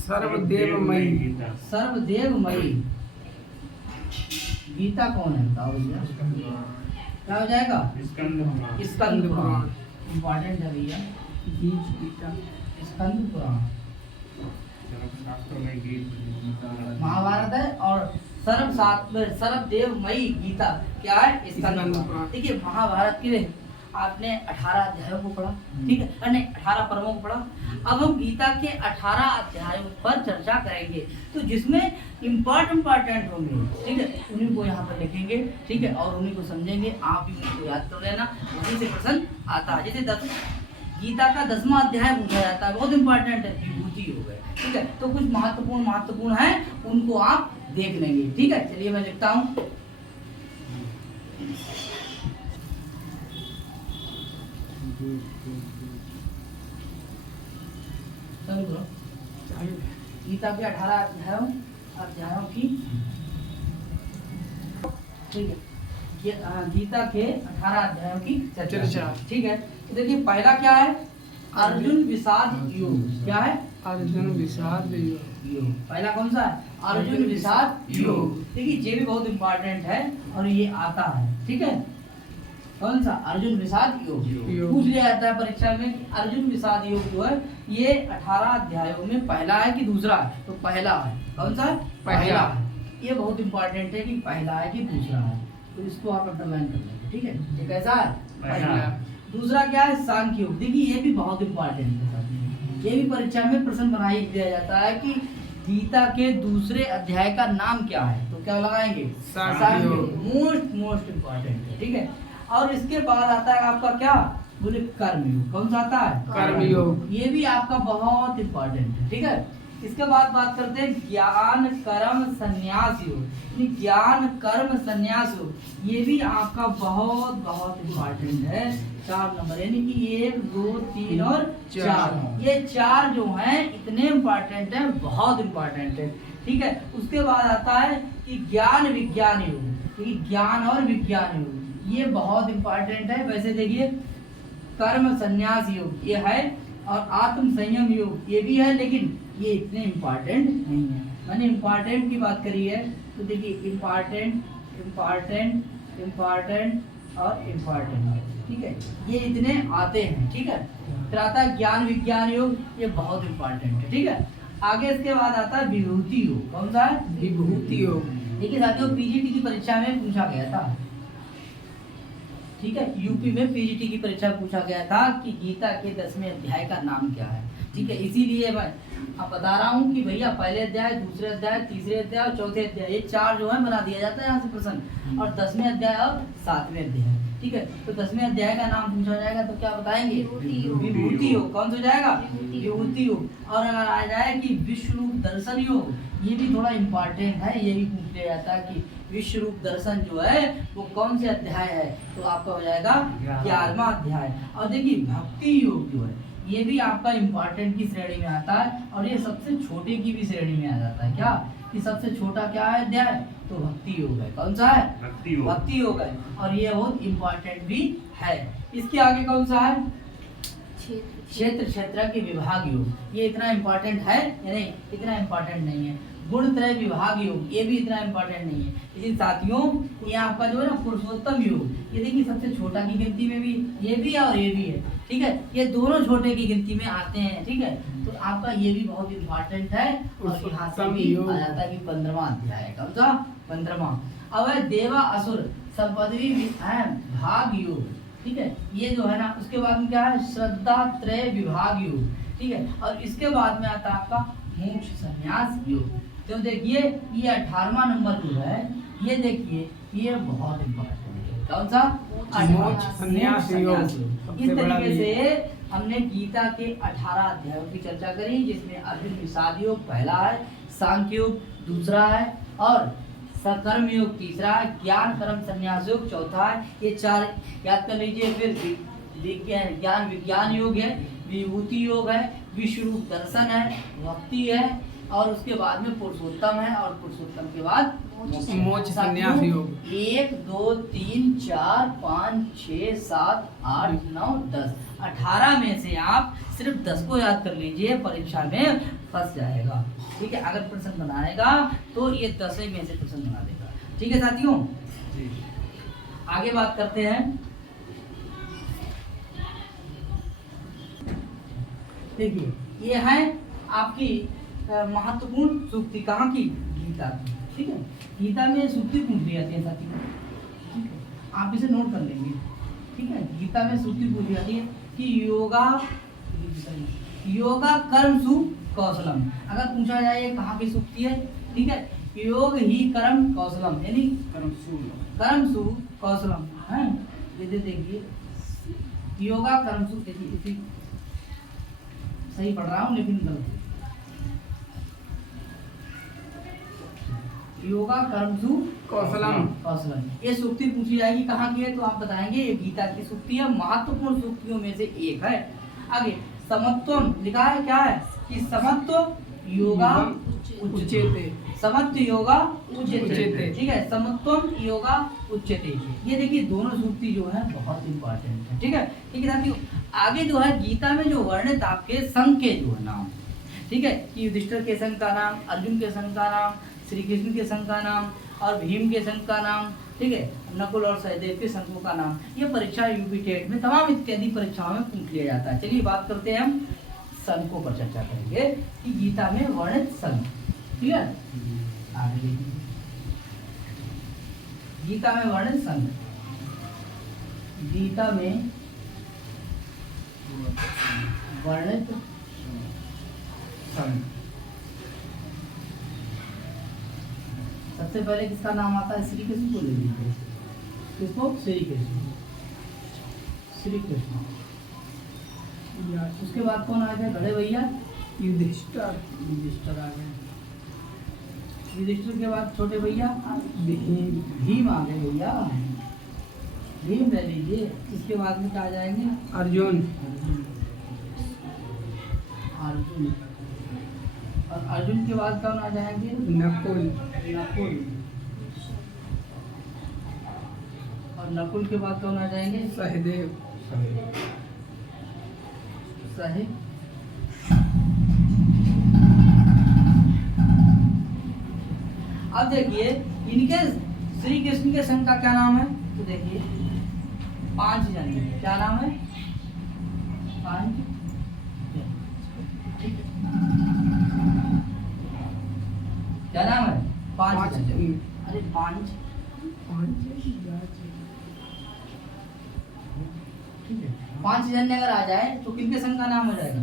सर्वदेवमयी गीता। सर्वदेवमयी गीता कौन है? बताओ भैया, क्या हो जाएगा? स्कंद पुराण। स्कंद पुराण इम्पोर्टेंट है भैया। गीता स्कंद पुराण शास्त्रों में गीत महाभारत है। और सर्वदेवमयी गीता क्या है? स्कंद स्कंद पुराण। पुराण। देखिए महाभारत के आपने 18 अध्यायों को पढ़ा, ठीक है, यानी 18 पर्वों को पढ़ा। अब हम गीता के 18 अध्यायों पर चर्चा करेंगे, तो जिसमें इम्पोर्टेंट होंगे, ठीक है, उन्हीं को यहाँ पर लिखेंगे, ठीक है, और उन्हीं को समझेंगे। आप भी उनको याद कर लेना, वहीं से प्रश्न आता है। जैसे गीता का 10वां अध्याय पूछा जाता है, बहुत इंपॉर्टेंट है, विभूति हो गए, ठीक है। तो कुछ महत्वपूर्ण है, उनको आप देख लेंगे, ठीक है। चलिए मैं लिखता हूँ। गीता के 18 अध्यायों की, ठीक है, गीता के 18 अध्यायों की चर्चा, ठीक है। तो देखिए पहला क्या है? अर्जुन विषाद योग। क्या है? अर्जुन विषाद योग। पहला कौन सा है? अर्जुन विषाद योग। देखिए ये भी बहुत इंपॉर्टेंट है और ये आता है, ठीक है। कौन सा? अर्जुन विषाद योग। पूछ लिया जाता है परीक्षा में कि अर्जुन विषाद योग जो है ये 18 अध्यायों में पहला है कि दूसरा है? तो पहला है। कौन सा? पहला है। ये बहुत इंपॉर्टेंट है कि पहला है कि दूसरा है, तो इसको आप अंडरलाइन कर लेंगे, ठीक है। ये कैसा है? पहला। दूसरा क्या है? सांख्य योग। देखिए ये भी बहुत इंपॉर्टेंट है, ये भी परीक्षा में प्रश्न बना ही दिया जाता है कि गीता के दूसरे अध्याय का नाम क्या है? तो क्या लगाएंगे? सांख्य योग। मोस्ट इंपॉर्टेंट है, ठीक है। और इसके बाद आता है आपका क्या? बोले कर्मयोग। कौन सा आता है? कर्मयोग। ये भी आपका बहुत इंपॉर्टेंट है, ठीक है। इसके बाद बात करते हैं ज्ञान कर्म संन्यास योग। ज्ञान कर्म संन्यास योग ये भी आपका बहुत इंपॉर्टेंट है। 4 नंबर, यानी कि 1 2 3 और 4, ये 4 जो हैं इतने इंपॉर्टेंट है, बहुत इंपॉर्टेंट है, ठीक है। उसके बाद आता है कि ज्ञान विज्ञान योग। ज्ञान और विज्ञान योग ये बहुत इंपॉर्टेंट है। वैसे देखिए कर्म संन्यास योग ये है, और आत्म संयम योग ये भी है, लेकिन ये इतने इम्पॉर्टेंट नहीं है। मैंने इम्पॉर्टेंट की बात करी है, तो देखिए इम्पॉर्टेंट और इम्पॉर्टेंट, ठीक है, ये इतने आते हैं, ठीक है। फिर आता है ज्ञान विज्ञान योग, ये बहुत इम्पॉर्टेंट है, ठीक है। आगे इसके बाद आता है विभूति योग। कौन सा है? विभूति योग। देखिए साथियों पीजीटी की परीक्षा में पूछा गया था, ठीक है, यूपी में पीजीटी की परीक्षा में पूछा गया था कि गीता के 10वें अध्याय का नाम क्या है, ठीक है। इसीलिए मैं अब बता रहा हूँ कि भैया पहले अध्याय, दूसरे अध्याय, तीसरे अध्याय और चौथे अध्याय, ये 4 जो है बना दिया जाता है यहाँ से प्रश्न, और 10वें अध्याय और 7वें अध्याय, ठीक है। तो 10वें अध्याय का नाम पूछा जाएगा तो क्या बताएंगे? विभूति योग। कौन सा हो जाएगा? विभूति योग। और अगर आ जाए कि विश्व रूप दर्शन योग, ये भी थोड़ा इम्पोर्टेंट है, ये भी पूछ लिया जाता है कि विश्व रूप दर्शन जो है वो कौन से अध्याय है, तो आपका हो जाएगा 11वां अध्याय। और देखिए भक्ति योग जो है ये भी आपका इम्पोर्टेंट की श्रेणी में आता है, और ये सबसे छोटे की भी श्रेणी में आ जाता है। क्या कि सबसे छोटा क्या है अध्याय? तो भक्ति योग है। कौन सा है? भक्ति योग है, और ये बहुत इम्पोर्टेंट भी है। इसके आगे कौन सा है? क्षेत्र के विभाग योग। ये इतना इम्पोर्टेंट है या नहीं? इतना इम्पोर्टेंट नहीं है। गुण त्रय विभाग योग, ये भी इतना इम्पोर्टेंट नहीं है। इसी साथियों ये आपका जो है ना पुरुषोत्तम योग, ये देखिए सबसे छोटा की गिनती में भी ये भी है और ये भी है, ठीक है। ये दोनों छोटे की गिनती में आते हैं, ठीक है। तो आपका ये भी बहुत इम्पोर्टेंट है, और यहाँ से भी आ जाता है कि 15वां अध्याय है। कौन सा? 15वां। अब है देवा असुर संपदवी भाग योग, ठीक है। ये जो है ना उसके बाद में क्या है? श्रद्धा त्रय विभाग योग, ठीक है। और इसके बाद में आता है आपका मोक्ष संन्यास योग। तो देखिए ये 18वां नंबर जो है, ये देखिए ये बहुत इम्पोर्टेंट है। कौन सा? मोक्ष संन्यास योग। इस तरीके से हमने गीता के 18 अध्यायों की चर्चा करी, जिसमें अर्जुन विषाद योग पहला है, सांख्य योग दूसरा है, और सकर्म योग तीसरा है, ज्ञान कर्म संन्यास योग चौथा है। ये 4 याद कर लीजिए। फिर ज्ञान विज्ञान योग है, विभूति योग है, विश्व रूप दर्शन है, भक्ति है, और उसके बाद में पुरुषोत्तम है, और पुरुषोत्तम के बाद मोक्ष संन्यास योग। 1 2 3 4 5 6 7 8 9 10 18 में से आप सिर्फ 10 को याद कर लीजिए, परीक्षा में फंस जाएगा। ठीक है, अगर प्रश्न बनाएगा तो ये 10 में से प्रश्न बना देगा। ठीक है साथियों, आगे बात करते हैं। देखिए ये है आपकी महत्वपूर्ण सूक्ति, कहाँ की? गीता की। ठीक है, गीता में सूक्ति पूछ ली जाती है साथियों। ठीक है, आप इसे नोट कर लेंगे। ठीक है, गीता में सूक्ति पूछी जाती है कि योगा कर्म सु कौशलम। अगर पूछा जाए कहाँ की सूक्ति है, ठीक है, योग ही कर्म कौशलम, यानी कर्म सु कौशलम है। ये देखिए योगा कर्म सु, सही पढ़ रहा हूँ लेकिन गलत। योगा कर्मसु कौशलम। कौशलम, ये सूक्ति पूछी जाएगी कहाँ की है तो आप बताएंगे ये गीता की सूक्ति है, महत्वपूर्ण सूक्तियों में से एक है। आगे समत्वम लिखा है, क्या है कि समत्व योगा उच्यते। समत्व योगा उच्यते। उच्यते। ठीक है, समत्वम योगा उच्यते। ये देखिए दोनों सूक्ति जो है बहुत इंपॉर्टेंट है। ठीक है, ठीक है साथियों, आगे जो है गीता में जो वर्णित आपके संघ के जो है नाम, ठीक है, कि युधिष्ठिर के संघ का नाम, अर्जुन के संघ का नाम, श्री कृष्ण के संघ का नाम और भीम के संघ का नाम, ठीक है, नकुल और सहदेव के संघों का नाम, ये परीक्षा यूपी टेट में तमाम इत्यादि परीक्षाओं में पूछ लिया जाता है। चलिए बात करते हैं हम संघों पर चर्चा करेंगे कि गीता में वर्णित संघ। ठीक है, आगे देखिए गीता में वर्णित संघ। गीता में वर्णित संघ, सबसे पहले किसका नाम आता है? श्री कृष्ण को ले लीजिए। किसको? श्री कृष्ण। श्री कृष्ण। उसके बाद कौन आ गया? बड़े भैया युधिष्ठिर। युधिष्ठिर आ गए। युधिष्ठिर के बाद छोटे भैया भीम आ गए भैया, भीम ले लीजिए। इसके बाद में क्या आ जाएंगे? अर्जुन। अर्जुन। और अर्जुन के बाद कौन आ जाएंगे? नकुल। नकुल। और नकुल के बाद कौन आ जाएंगे? सहदेव। सहदेव। अब देखिए इनके श्री कृष्ण के संघ का क्या नाम है तो देखिए 5 जन, क्या नाम है? 5। क्या नाम है? 5 जन। अरे 5 जन अगर आ जाए तो किनके संघ का नाम हो जाएगा?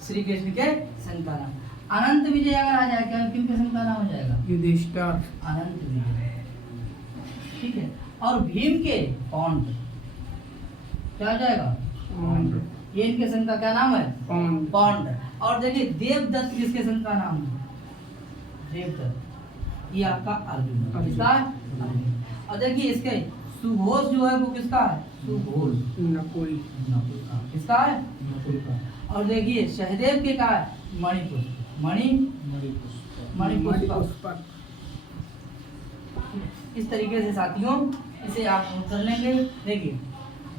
श्री कृष्ण के संघ का नाम। अनंत विजय अगर आ जाए क्या किनके संघ का नाम हो जाएगा? युधिष्ठिर। अनंत विजय। ठीक है, और भीम के पौंड क्या हो जाएगा? ये इनके संघ का क्या नाम है? पौंड। और देखिए देवदत्त किसके संघ का नाम है? देवदत्त। ये आपका अर्जुन है। किसका है? अर्जुन। और देखिए इसके सुघोष जो है वो किसका है? सुघोष। नकुल। नकुल का। किसका है? नकुल का। और देखिए सहदेव के का है? मणिपुष्प। मणिपुष्प। इस तरीके से साथियों इसे आप नोट कर लेंगे। देखिए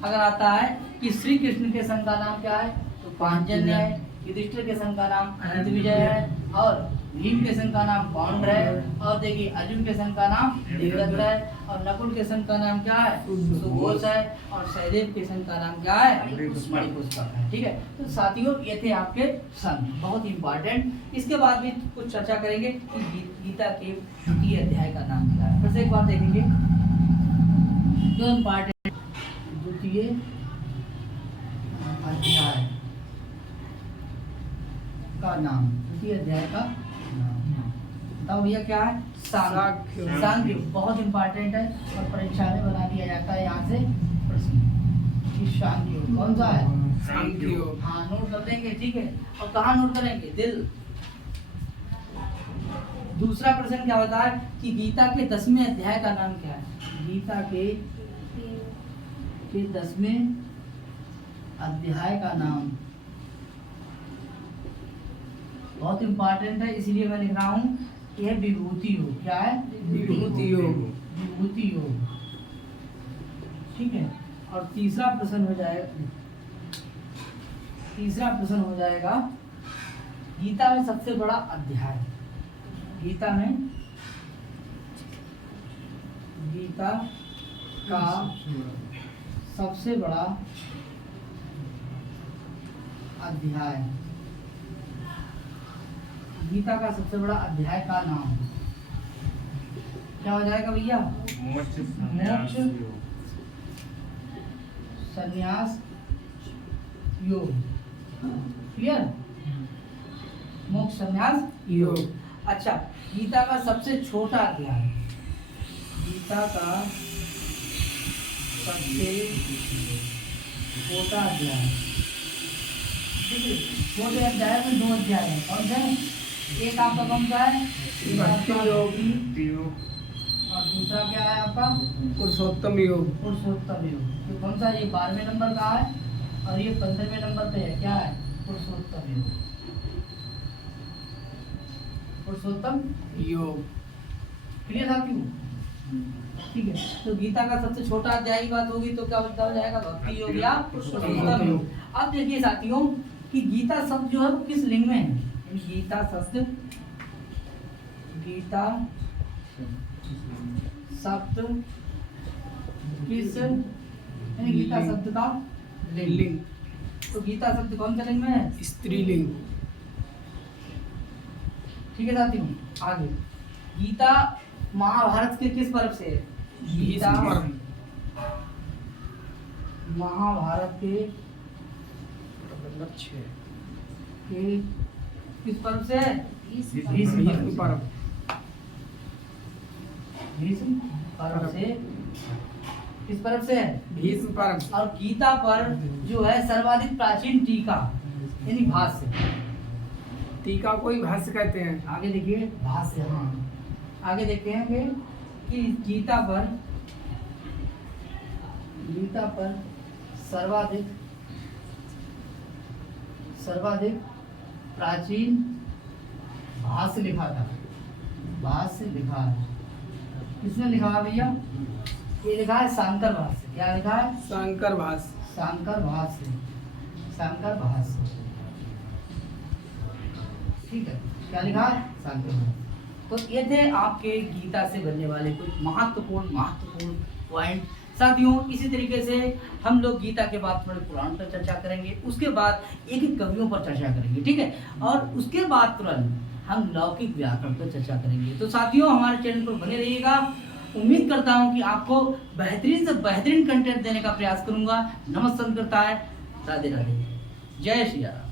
अगर आता है कि श्री कृष्ण के संघ का नाम क्या है तो 5 जन है, युधिष्ठिर के संघ का नाम अनंत विजय है, और भीम के संघ का नाम पौंड है, और देखिए अर्जुन के संघ का नाम देवदत्त है, और नकुल के संघ का नाम क्या है? सुघोष है, और सहदेव के संघ का नाम क्या है? मणिपुष्प है। ठीक है, तो साथियों ये थे आपके संघ, बहुत इंपॉर्टेंट। इसके बाद भी कुछ चर्चा करेंगे कि गीता के द्वितीय अध्याय का नाम क्या है। फिर से एक बार देखेंगे जो इंपॉर्टेंट द्वितीय अध्याय का नाम, द्वितीय अध्याय का बताओ भैया क्या है? सांख्य। सांख्य बहुत इंपॉर्टेंट है और परीक्षा में बना दिया जाता है यहाँ से प्रश्न। सांख्य कौन सा है? सांख्य। हाँ नोट कर लेंगे। ठीक है, और कहाँ नोट करेंगे? दिल। दूसरा प्रश्न क्या होता है कि गीता के 10वें अध्याय का नाम क्या है? गीता के 10वें अध्याय का नाम बहुत इंपॉर्टेंट है, इसीलिए मैं लिख रहा हूँ यह विभूति योग। क्या है? विभूति योग। विभूति योग। ठीक है। और तीसरा प्रश्न हो जाएगा, तीसरा प्रश्न हो जाएगा गीता में सबसे बड़ा अध्याय। गीता में, गीता का सबसे बड़ा अध्याय, गीता का सबसे बड़ा अध्याय का नाम क्या हो जाएगा भैया? मोक्ष मोक्ष संन्यास योग। क्लियर? मोक्ष संन्यास योग। अच्छा, गीता का सबसे छोटा अध्याय, गीता का सबसे छोटा अध्याय। ठीक है, छोटे अध्याय में 2 अध्याय है। कौन से? एक आपका कौन सा है? भक्ति योग। योग और दूसरा क्या है आपका? पुरुषोत्तम योग। पुरुषोत्तम योग। तो कौन सा? ये 12वें नंबर का है और ये 15वें नंबर पे है। क्या है? पुरुषोत्तम योग। पुरुषोत्तम योग। क्लियर साथियों? ठीक है, तो गीता का सबसे छोटा अध्याय की बात होगी तो क्या हो जाएगा? भक्ति योग या पुरुषोत्तम योग। अब देखिए साथियों कि गीता शब्द जो है वो किस लिंग में है। गीता शब्द, गीता शब्द किस, यानी गीता शब्द का लिंग। तो गीता शब्द कौन से लिंग में है? स्त्रीलिंग। ठीक है साथियों, आगे गीता महाभारत के किस पर्व से है? गीता महाभारत के किस पर्व से है? भीष्म पर्व। भीष्म पर्व से। किस पर्व से है? भीष्म पर्व। और गीता पर जो है सर्वाधिक प्राचीन टीका यानी भाष्य, टीका को ही भाष्य कहते हैं। आगे देखिए भाष्य। हाँ, आगे देखते हैं कि गीता पर सर्वाधिक प्राचीन भाष्य लिखा था। भाष्य लिखा है, किसने लिखा है भैया? ये लिखा है शांकर भाष्य। क्या लिखा है? शंकर भाष्य। शांकर भाष्य। शांकर भाष्य। ठीक है, क्या लिखा है? शांकर भाष्य। तो ये थे आपके गीता से बनने वाले कुछ महत्वपूर्ण पॉइंट। साथियों, इसी तरीके से हम लोग गीता के बाद थोड़े पुराण पर चर्चा करेंगे, उसके बाद एक एक कवियों पर चर्चा करेंगे। ठीक है, और उसके बाद तुरंत हम लौकिक व्याकरण पर चर्चा करेंगे। तो साथियों, हमारे चैनल पर बने रहिएगा। उम्मीद करता हूँ कि आपको बेहतरीन से बेहतरीन कंटेंट देने का प्रयास करूंगा। नमस्कार करता है। राधे राधे। जय श्री राम।